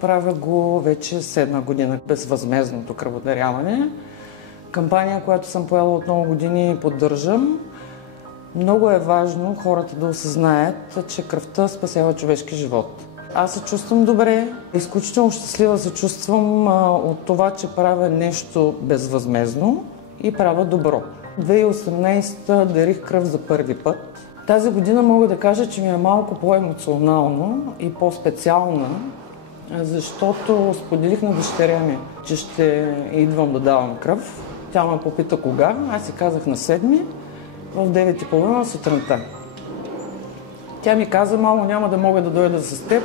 правя го вече 7 година, безвъзмездното кръводаряване. Кампания, която съм поела от много години и поддържам. Много е важно хората да осъзнаят, че кръвта спасява човешки живот. Аз се чувствам добре, изключително щастлива се чувствам от това, че правя нещо безвъзмездно и правя добро. 2018 дарих кръв за първи път. Тази година мога да кажа, че ми е малко по-емоционално и по-специална, защото споделих на дъщеря ми, че ще идвам да давам кръв. Тя ме попита кога, аз си казах на 7 в 9:30 сутринта. Тя ми каза: мамо, няма да мога да дойда с теб,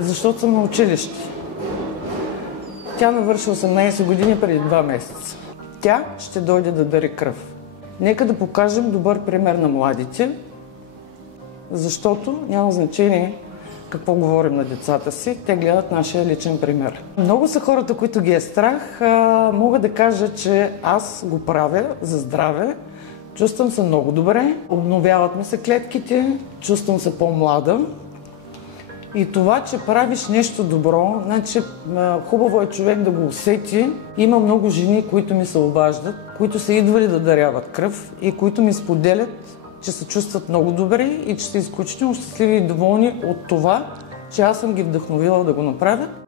защото съм на училище. Тя навърши 18 години преди 2 месеца. Тя ще дойде да дари кръв. Нека да покажем добър пример на младите, защото няма значение какво говорим на децата си, те гледат нашия личен пример. Много са хората, които ги е страх. Мога да кажа, че аз го правя за здраве. Чувствам се много добре, обновяват ми се клетките, чувствам се по-млада. И това, че правиш нещо добро, значи хубаво е човек да го усети. Има много жени, които ми се обаждат, които са идвали да даряват кръв и които ми споделят, че се чувстват много добре и че са изключително щастливи и доволни от това, че аз съм ги вдъхновила да го направят.